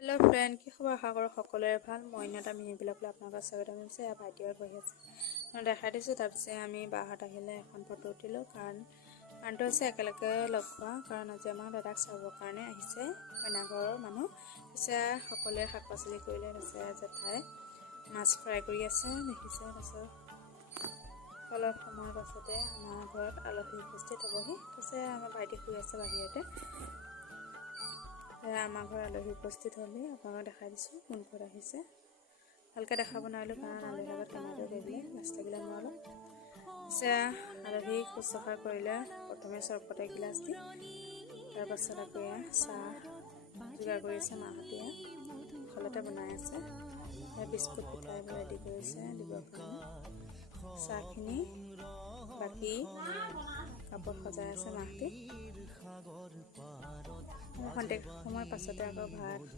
hello friend কি খবৰ আশা কৰোঁ সকলোৰে ভাল মই এটা মিনি ব্লগলৈ আপোনালোকক স্বাগতম জনাইছোঁ এয়া ভাইটিহঁত বহি আছে মই দেখাই দিছোঁ তাৰপিছত আমি বাহঁত আহিলে এখন ফটো উঠিলোঁ কাৰণটো হৈছে একেলগে লগ পোৱা কাৰণ আজি আমাৰ দাদাক চাবৰ কাৰণে আহিছে কইনাঘৰৰ মানুহ পিছে সকলোৱে শাক পাচলি কৰিলে আছে জেঠাই মাছ ফ্ৰাই কৰি আছে দেখিছে তাৰপিছত অলপ সময়ৰ পাছতে আমাৰ ঘৰত আলহী উপস্থিত হ'বহি পিছে আমাৰ ভাইটি শুই আছে বাহিৰতে আমাৰ ঘৰ আলহী উপস্থিত হ'লে আপোনালোকক দেখাই দিছোঁ কোন ক'ত আহিছে ভালকৈ দেখাব নোৱাৰিলোঁ কাৰণ আলহীৰ লগত কেমেৰাটো কৰিবলৈ লাজ লাগিলে মোৰ অলপ পিছে আলহীক শুশ্ৰূষা কৰিলে প্ৰথমে চৰবত এগিলাচ দি তাৰপাছত আকৌ চাহ যোগাৰ কৰি আছে মাহঁতে ঘৰতে বনাই আছে বিস্কুট পিঠা এইবোৰ ৰেডি কৰিছে দিবৰ কাৰণে চাহখিনি বাকী কাপত সজাই আছে মাহঁতে খন্তেক সময় পাছতে আকৌ ভাত